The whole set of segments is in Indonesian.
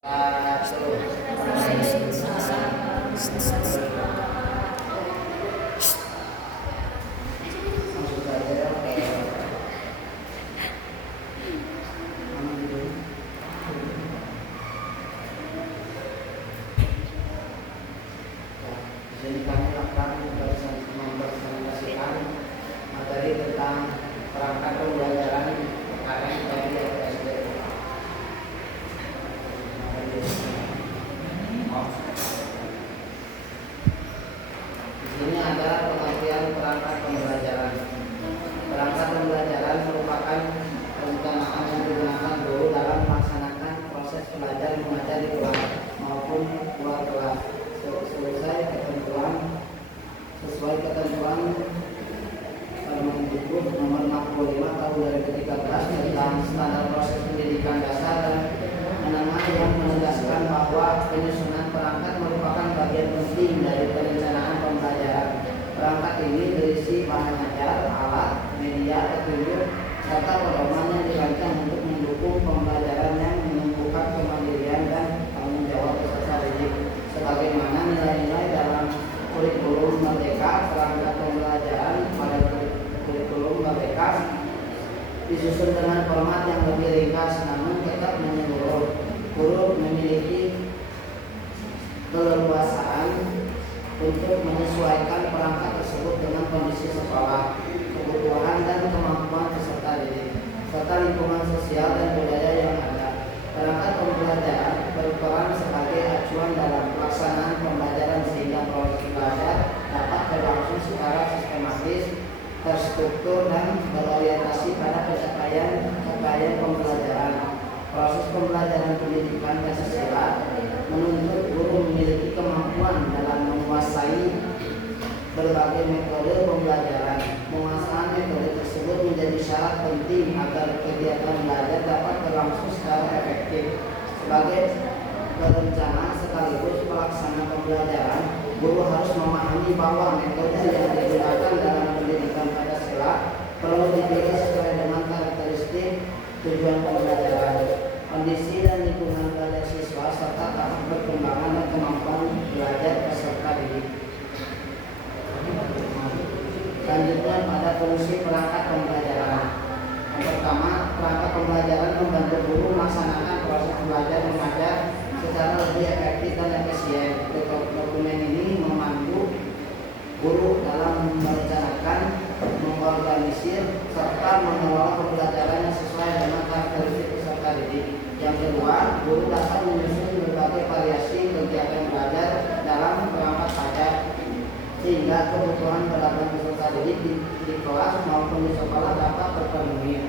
Jadi kami akan mempresentasikan materi tentang perangkat pembelajaran PKN dari SD. Di sini ada pengertian perangkat pembelajaran. Perangkat pembelajaran merupakan perencanaan yang digunakan guru dalam melaksanakan proses belajar mengajar di kelas maupun luar kelas sesuai ketentuan Permendikbud nomor 65 tahun 2013 tentang standar proses pendidikan dasar dan menengah yang menegaskan bahwa penyusunan perangkat merupakan bagian penting dari perencanaan pembelajaran. Perangkat ini berisi bahan ajar, alat, media, petunjuk, serta pedoman yang dirancang untuk mendukung pembelajaran yang menumbuhkan kemandirian dan tanggung jawab peserta didik. Sebagaimana nilai-nilai dalam kurikulum Merdeka, perangkat pembelajaran pada kurikulum Merdeka disusun dengan format yang lebih ringkas namun tetap menyeluruh. Guru memiliki keleluasaan untuk menyesuaikan perangkat tersebut dengan kondisi sekolah, kebutuhan dan kemampuan peserta didik, serta lingkungan sosial dan budaya yang ada. Perangkat pembelajaran berperan sebagai acuan dalam pelaksanaan pembelajaran sehingga proses belajar dapat berlangsung secara sistematis, terstruktur dan berorientasi pada capaian pembelajaran. Proses pembelajaran pendidikan Pancasila menuntut guru memiliki kemampuan dalam menguasai berbagai metode pembelajaran. Penguasaan metode tersebut menjadi syarat penting agar kegiatan belajar dapat berlangsung secara efektif. Sebagai perencana sekaligus pelaksana pembelajaran, guru harus memahami bahwa metode yang digunakan dalam pendidikan Pancasila perlu dipilih sesuai dengan karakteristik tujuan pembelajaran, kondisi dan lingkungan belajar siswa, serta tahap perkembangan dan kemampuan belajar peserta didik. Selanjutnya pada fungsi perangkat pembelajaran. Yang pertama, perangkat pembelajaran membantu guru melaksanakan proses belajar mengajar secara lebih efektif dan efisien. Dokumen ini memandu guru dalam merencanakan, mengorganisir, serta mengelola pembelajaran yang sesuai dengan karakteristik peserta didik. Yang kedua, guru dapat menyusun berbagai variasi kegiatan belajar dalam perangkat belajar sehingga kebutuhan beragam peserta didik di kelas maupun di sekolah dapat terpenuhi.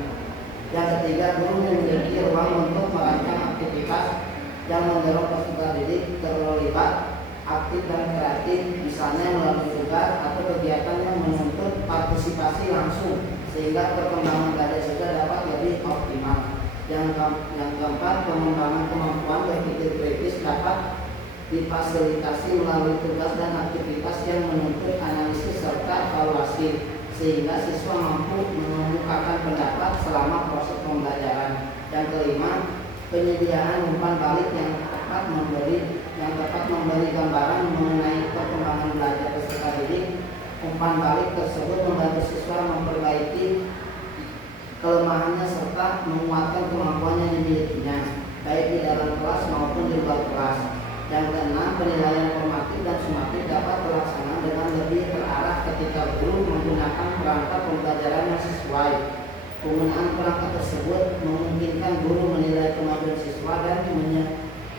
Yang ketiga, guru memiliki ruang untuk merancang aktivitas yang mendorong peserta didik terlibat aktif dan kreatif, misalnya melalui tugas atau kegiatan yang menuntut partisipasi langsung sehingga perkembangan belajar siswa dapat lebih optimal. Yang keempat, pengembangan kemampuan berpikir kritis dapat difasilitasi melalui tugas dan aktivitas yang menuntut analisis serta evaluasi sehingga siswa mampu mengemukakan pendapat selama proses pembelajaran. Yang kelima, penyediaan umpan balik yang dapat memberi gambaran mengenai perkembangan belajar peserta didik. Umpan balik tersebut membantu siswa memperbaiki kelemahannya serta menguatkan kemampuan yang dimilikinya baik di dalam kelas maupun di luar kelas. Yang keenam, penilaian formatif dan sumatif dapat terlaksana dengan lebih terarah ketika guru menggunakan perangkat pembelajaran yang sesuai. Penggunaan perangkat tersebut memungkinkan guru menilai kemajuan siswa dan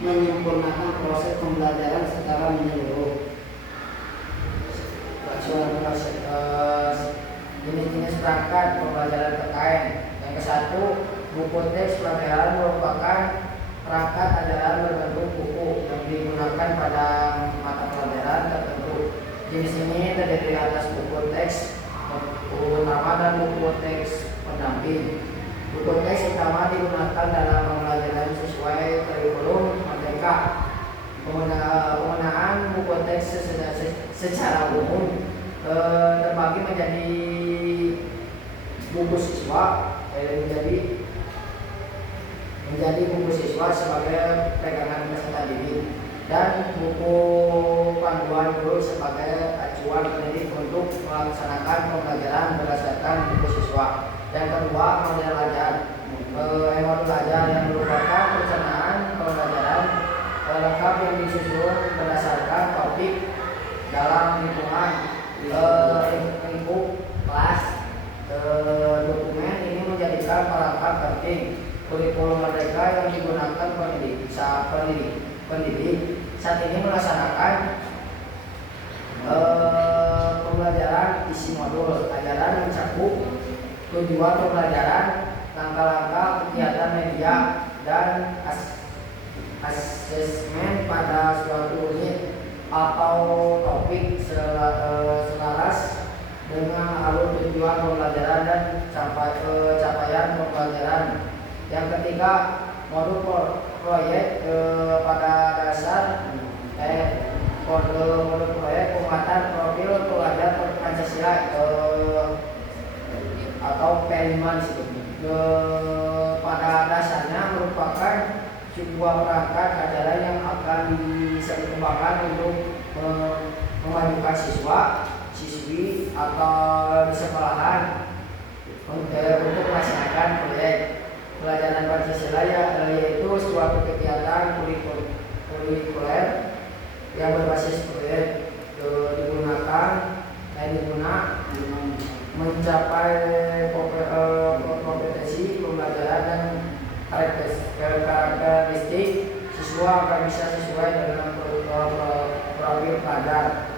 menyempurnakan proses pembelajaran secara menyeluruh. Jenis-jenis perangkat pembelajaran PKN. Yang ke-1, buku teks pelajaran merupakan perangkat ajaran berbentuk buku yang digunakan pada mata pelajaran tertentu. Jenis ini terdiri atas buku teks utama dan buku teks pendamping. Buku teks utama digunakan dalam pembelajaran sesuai kurikulum Merdeka. Penggunaan buku teks secara umum terbagi menjadi buku siswa menjadi buku siswa sebagai pegangan melaksanakan pembelajaran berdasarkan buku siswa. Yang kedua, model belajar. Model belajar yang merupakan perencanaan pembelajaran lengkap yang disusun berdasarkan topik dalam lingkungan lingkup kelas. Dokumen ini menjadikan perangkat penting kurikulum merdeka yang digunakan pendidik saat ini melaksanakan pembelajaran isi modul ajaran mencakup tujuan pembelajaran, langkah-langkah kegiatan media, dan asesmen pada suatu unit atau topik selaras dengan alur tujuan pembelajaran dan capaian pembelajaran. Yang ketiga, modul proyek pada dasar modul proyek penguatan profil pelajar Pancasila atau P5 pada dasarnya merupakan sebuah perangkat ajaran yang akan bisa dikembangkan untuk memajukan siswi atau di sekolahan untuk melaksanakan proyek pelajaran Pancasila yaitu suatu kegiatan kurikuler yang berbasis proyek diguna mencapai kompetensi pembelajaran dan karakteristik siswa agar bisa sesuai dengan profil pelajar.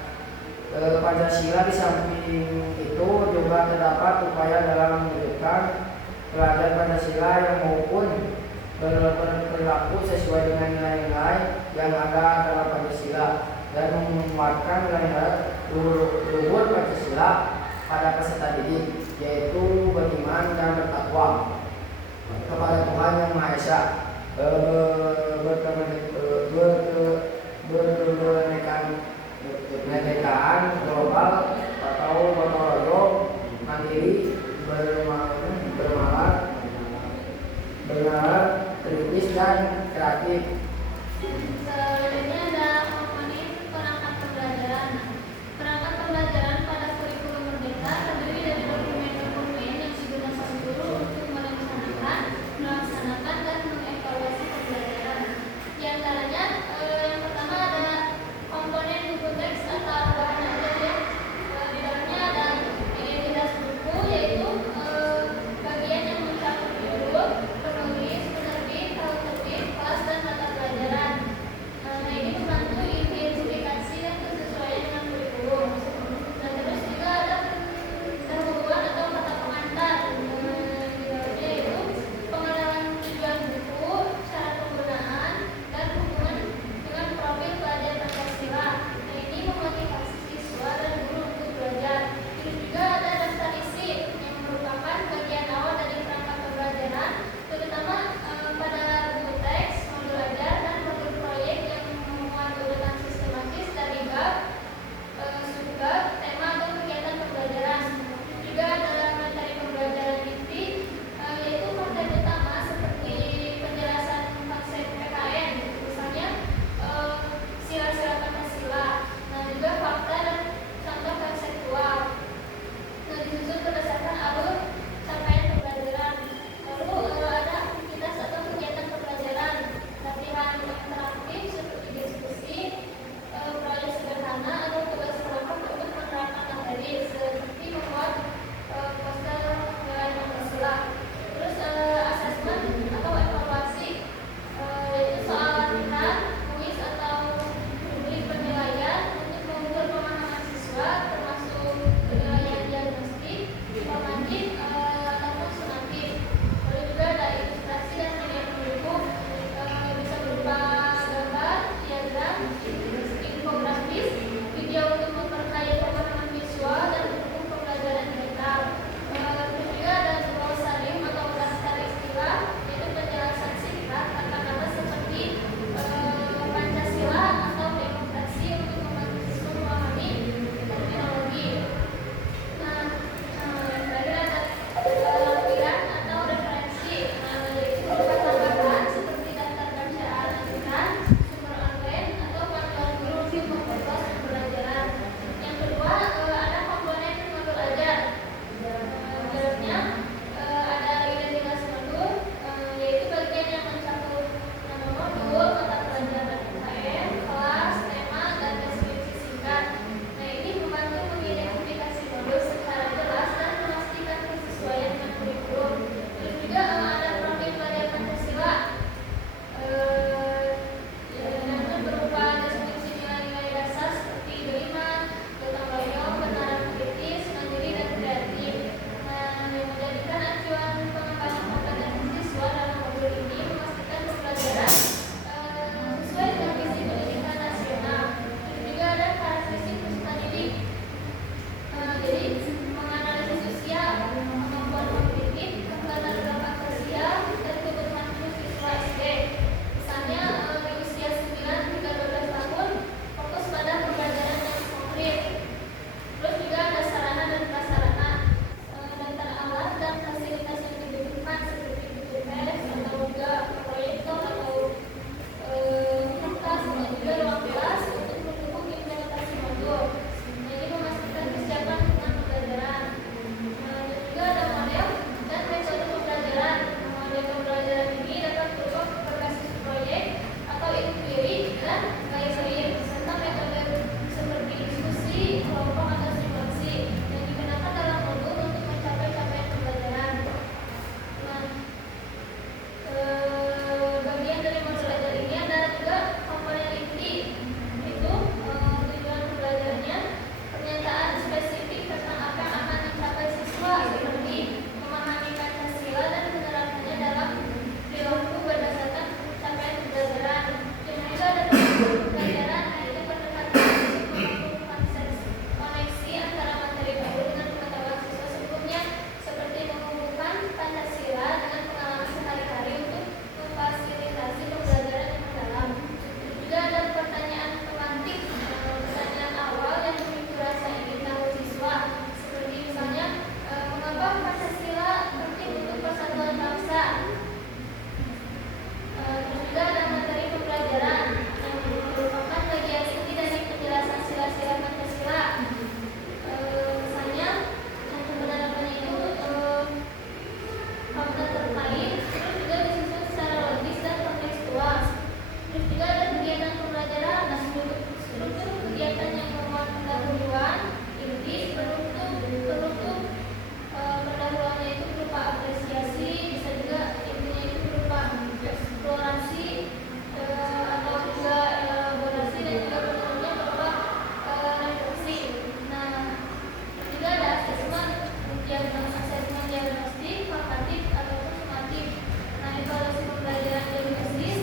Pancasila di samping itu juga terdapat upaya dalam mewujudkan pelajar Pancasila yang maupun berlaku sesuai dengan nilai-nilai yang ada dalam Pancasila dan menguatkan nilai luhur Pancasila pada peserta didik, yaitu beriman dan bertakwa kepada Tuhan Yang Maha Esa, berkebinekaan global atau gotong royong, mandiri, bernalar, kritis dan kreatif. Selanjutnya ada komponen perangkat pembelajaran. Perangkat pembelajaran pada kurikulum merdeka terdiri dari dokumen-dokumen yang digunakan guru untuk melaksanakan dan mengevaluasi pembelajaran. Di antaranya yang pertama ada komponen buku teks atau bahan ajar. Di dalamnya ada identitas buku, yaitu bagian yang mencakup judul, penulis, penerbit, tahun terbit, kelas dan mata pelajaran. Ini pendahuluan inti penutup pendahuluannya itu berupa apresiasi, bisa juga intinya itu berupa eksplorasi atau juga elaborasi, dan juga penutupnya berupa refleksi. Nah, juga ada asesmen diagnostik, formatif ataupun sumatif. Nah, evaluasi pembelajaran diagnostis,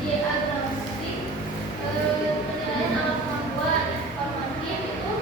diagnostik, penilaian alat kemampuan. Formatif itu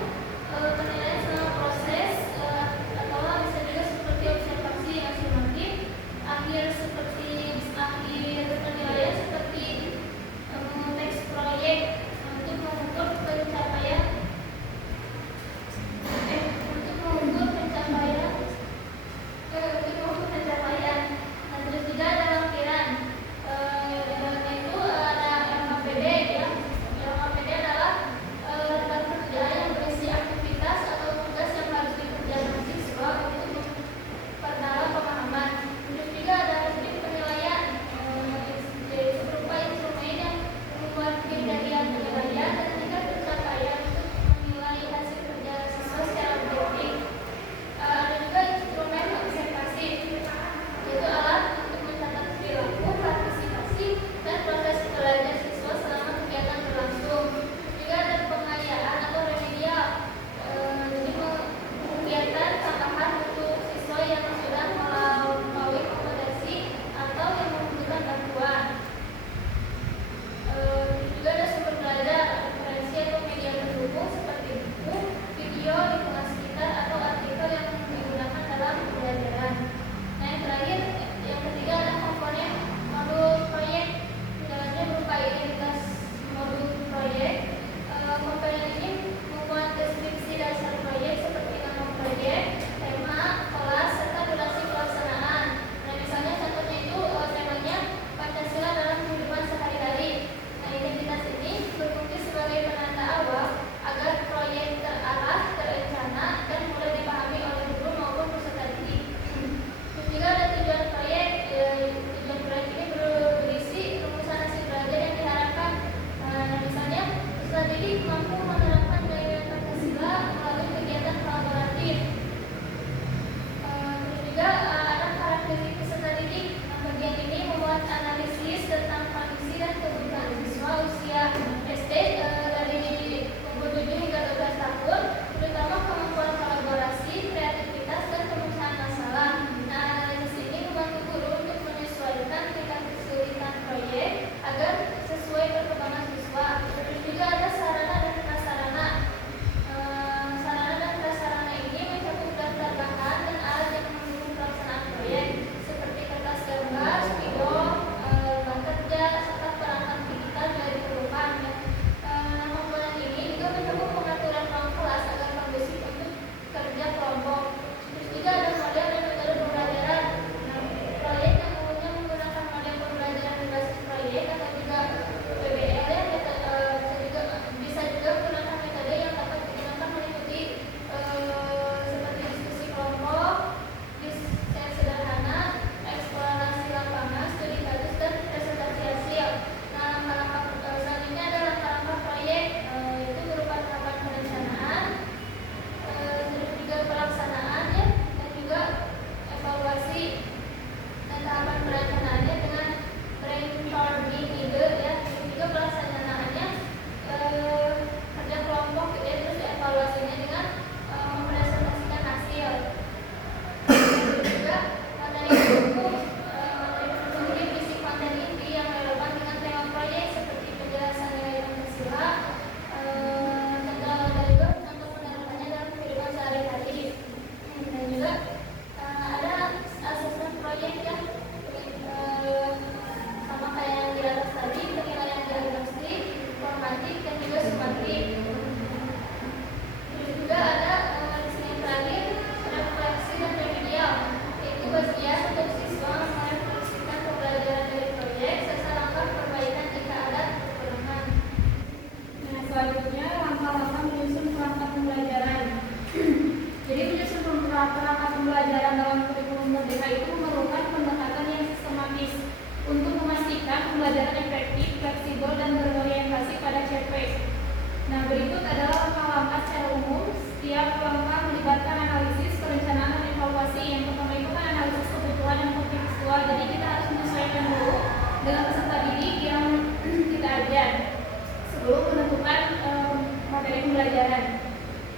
pembelajaran.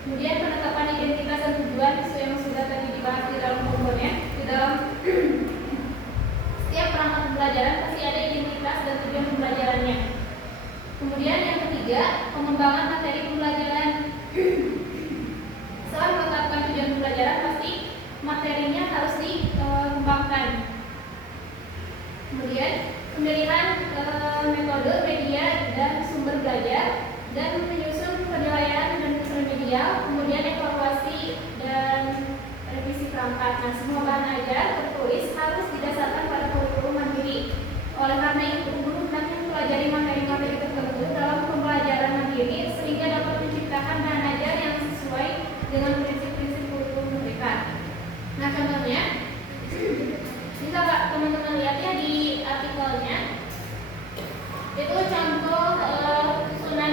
Kemudian penetapan identitas dan tujuan sesuai yang sudah tadi dibahas di dalam komponen. Di dalam setiap perangkat pembelajaran pasti ada identitas dan tujuan pembelajarannya. Kemudian yang ketiga, pengembangan materi pembelajaran. Setelah menetapkan tujuan pembelajaran, pasti materinya harus dikembangkan. Kemudian pemilihan metode, media, dan sumber belajar, dan menyusun penilaian dan remedial, kemudian evaluasi dan revisi perangkat. Nah, semua bahan ajar tertulis harus didasarkan pada kurikulum mandiri. Oleh karena itu, guru hendaknya mempelajari materi-materi tertentu dalam pembelajaran mandiri sehingga dapat menciptakan bahan ajar yang sesuai dengan prinsip-prinsip kurikulum mereka. Nah, contohnya, bisa teman-teman lihat ya di artikelnya, itu contoh susunan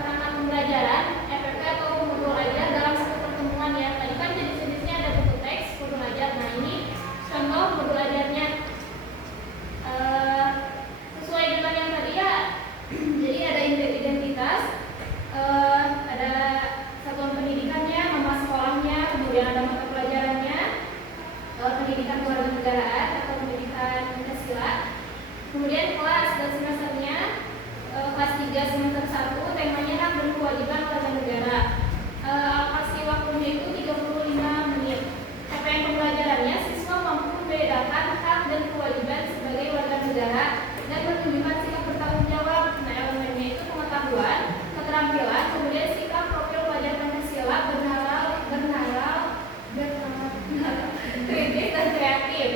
perangkat pembelajaran FPP atau modul ajar dalam satu pertemuan ya. Tadi kan jenis-jenisnya ada buku teks, modul ajar. Nah, ini contoh modul ajarnya. Sesuai dengan yang tadi ya, jadi ada identitas, ada satuan pendidikannya, nama sekolahnya, kemudian ada mata pelajarannya, pendidikan kewarganegaraan atau pendidikan Pancasila, kemudian kelas dan semesternya, kelas 3 semester 1, temanya hak dan kewajiban warga negara. Alokasi waktunya itu 35 menit. Capaian pembelajarannya, siswa mampu membedakan hak dan kewajiban sebagai warga negara dan menunjukkan sikap bertanggung jawab. Nah, elemennya itu pengetahuan, keterampilan, kemudian sikap profil pelajar Pancasila, kritis dan kreatif.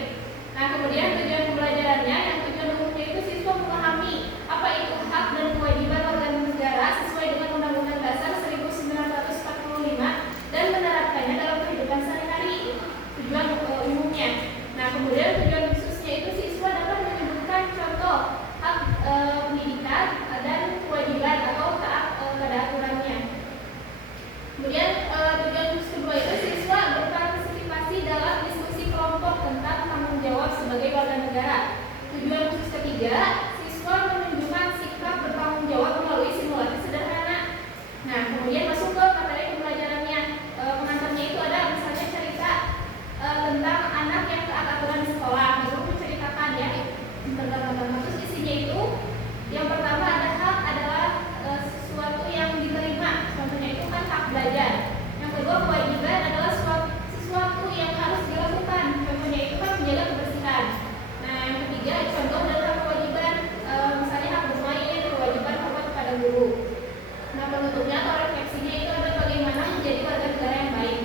Nah, kemudian tujuan pembelajarannya, yang tujuan umumnya itu siswa memahami apa itu hak dan kewajiban warga negara sesuai dengan Undang-Undang Dasar 1945 dan menerapkannya dalam kehidupan sehari-hari. Tujuan umumnya. Nah, kemudian tujuan khususnya itu siswa dapat menyebutkan contoh hak pendidikan dan kewajiban atau taat pada aturannya. Kemudian tujuan khusus kedua itu siswa berpartisipasi dalam diskusi kelompok tentang tanggung jawab sebagai warga negara. Tujuan khusus ketiga, siswa menunjukkan sikap bertanggung jawab melalui simulasi sederhana. Nah, kemudian masuk ke materi pembelajarannya. Pengantarnya itu ada misalnya cerita tentang anak yang taat aturan di sekolah. Guru menceritakan ya tentang terus isinya itu yang pertama ada hak adalah sesuatu yang diterima. Contohnya itu kan hak belajar. Yang kedua kewajiban adalah sesuatu yang harus dilakukan. Contohnya itu kan menjaga kebersihan. Nah, yang ketiga contoh adalah kewajiban, misalnya hak bermain, kewajiban hormat kepada guru. Nah, penutupnya atau refleksinya itu ada bagaimana menjadi warga negara yang baik.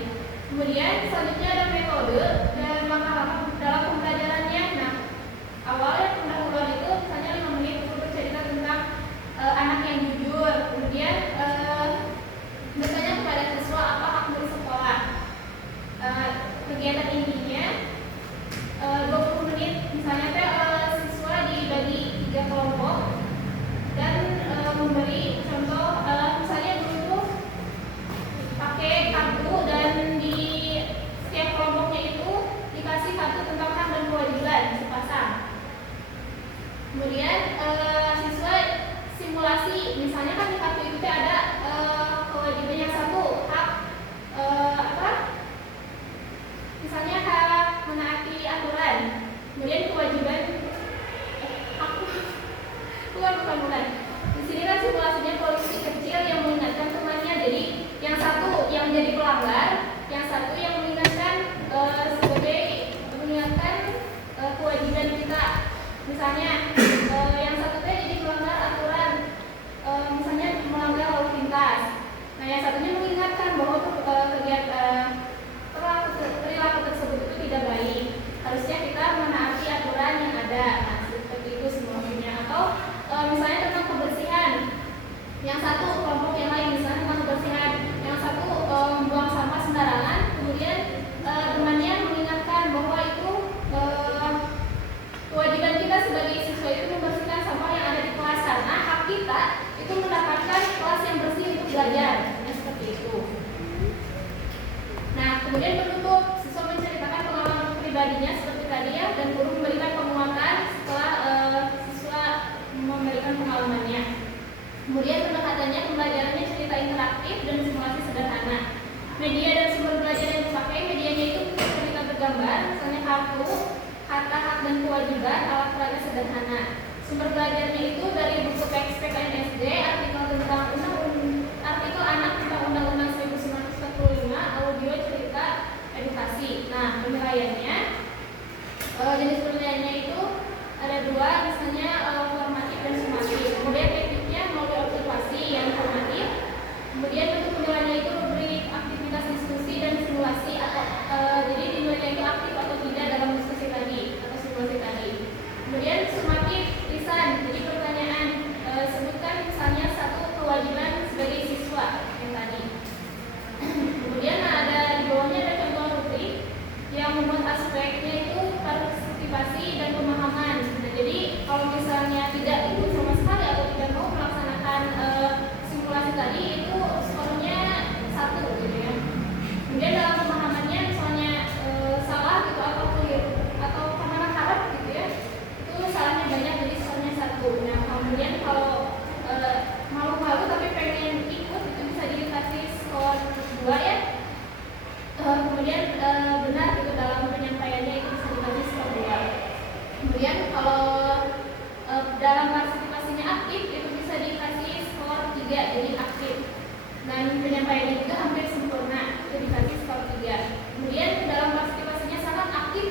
Kemudian selanjutnya ada metode dan langkah-langkah dalam pembelajarannya. Nah, awalnya pendahuluan itu misalnya 5 menit untuk bercerita tentang anak yang jujur. Kemudian bertanya kepada siswa apa hak bersekolah. Kegiatan intinya 20 menit, misalnya siswa dibagi 3 kelompok dan memberi contoh, misalnya guru itu pakai kartu dan di setiap kelompoknya itu dikasih kartu tentang hak dan kewajiban sepasang. Kemudian siswa simulasi, misalnya kan di kartu itu ada kewajiban yang satu, hak misalnya hak menaati aturan. Kemudian kewajiban bukan. Di sini kan simulasinya polisi kecil yang mengingatkan temannya. Jadi yang satu yang menjadi pelanggar, yang satu yang mengingatkan kewajiban kita. Misalnya yang satu jadi melanggar aturan, misalnya melanggar lalu lintas. Nah, yang satunya mengingatkan bahwa perilaku tersebut itu tidak baik. Harusnya kita menaati aturan yang ada. Nah, seperti itu semuanya. Atau misalnya tentang kebersihan, yang satu kelompok yang lain misalnya tentang kebersihan, yang satu membuang sampah sembarangan, kemudian temannya mengingatkan bahwa itu kewajiban kita sebagai siswa itu membersihkan sampah yang ada di kelas, karena hak kita itu mendapatkan kelas yang bersih untuk belajar. Nah, seperti itu. Nah, kemudian penutup, siswa menceritakan pengalaman pribadinya seperti tadi ya, dan guru memberikan penguatan setelah siswa memberikan pengalamannya. Kemudian pendekatan adanya pembelajarannya cerita interaktif dan simulasi sederhana. Media dan sumber belajar yang dipakai, medianya itu cerita bergambar, misalnya kartu, kata hak dan kewajiban, alat peraga sederhana. Sumber belajarnya itu dari buku teks PKN SD, artikel anak tentang Undang-Undang 1945, audio cerita edukasi. Nah, penilaiannya, jenis penilaiannya itu ada dua, misalnya formatif dan sumatif. Kemudian tekniknya melalui observasi yang formatif. Kemudian bentuk penilaiannya itu rubrik aktivitas diskusi dan simulasi atau jadi dinilainya itu aktif atau tidak dalam diskusi tadi atau simulasi tadi. Kemudian sumatif lisan, jadi pertanyaan sebutkan misalnya satu kewajiban sebagai siswa yang tadi. Kemudian ada di bawahnya ada contoh rubrik yang membuat aspeknya itu partisipasi dan pemahaman. Nah, jadi kalau misalnya tidak ikut sama sekali atau tidak mau melaksanakan simulasi tadi itu skornya 1 gitu ya. Kemudian dalam pemahamannya misalnya salah gitu atau keliru atau karena harap gitu ya, itu salahnya banyak jadi skornya 1. Nah, kemudian kalau malu-malu tapi pengen ikut itu bisa dikasih skor 2 ya. Kemudian benar itu dalam penyampaiannya itu bisa dikasih skor 2. Kemudian kalau dalam partisipasinya aktif itu bisa dikasih skor 3, jadi aktif. Dan penyampaiannya juga hampir sempurna, itu dikasih skor 3. Kemudian dalam partisipasinya sangat aktif,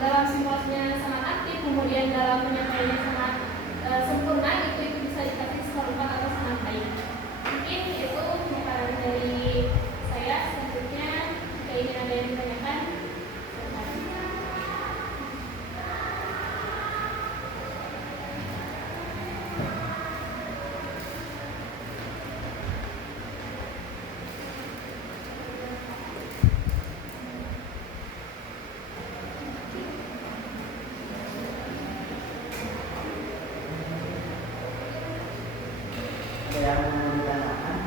dalam simulasinya sangat aktif, kemudian dalam penyampaiannya sangat sempurna, itu bisa dikasih skor 4 atau sangat baik. Mungkin itu pemaparan dari saya. Selanjutnya jika ingin ada yang ditanyakan, ada yang mau ditanyakan?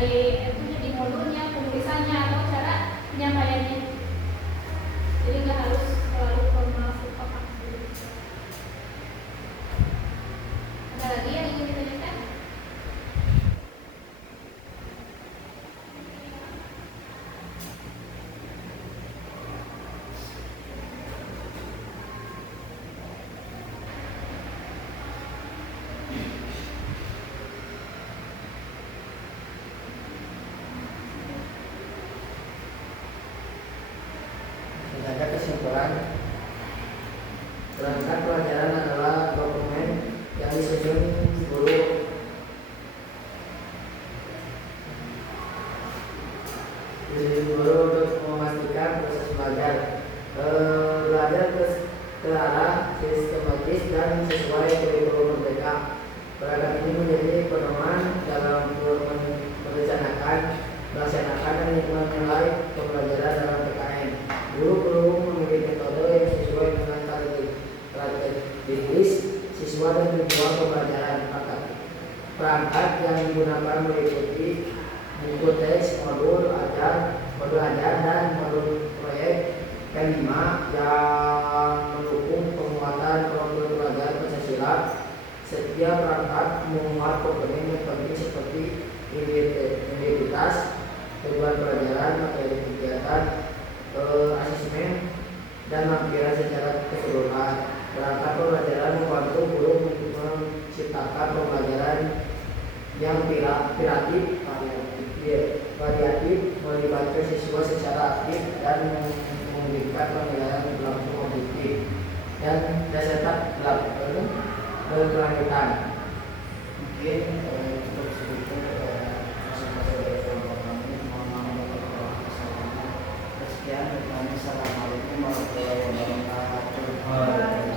di modulnya, penulisannya atau cara penyampaiannya. Jadi nggak harus selalu formal kotak. Ada lagi yang ingin ditanyakan? Ada kesimpulan, perangkat pelajaran adalah dokumen yang disusun guru untuk memastikan proses belajar terarah, sistematis dan sesuai kurikulum merdeka. Perangkat ini menjadi pedoman dalam merencanakan, melaksanakan dan menilai pembelajaran dalam PKN. Guru perlu memiliki metode yang sesuai dengan karakteristik siswa dan tujuan pembelajaran. Perangkat yang digunakan meliputi buku teks, modul ajar, dan modul proyek. Kelima, yang mendukung penguatan program belajar Pancasila. Setiap perangkat memuat komponen yang penting seperti identitas, tujuan pelajaran, materi kegiatan, asesmen, dan lampiran secara keseluruhan. Perangkat pembelajaran membantu guru untuk menciptakan pembelajaran yang variatif, melibatkan siswa secara aktif, dan memungkinkan penilaian berlangsung objektif dan serta berkelanjutan. Mungkin untuk sedikit masing-masing dari kelompok kami sekian. Assalamualaikum warahmatullahi wabarakatuh.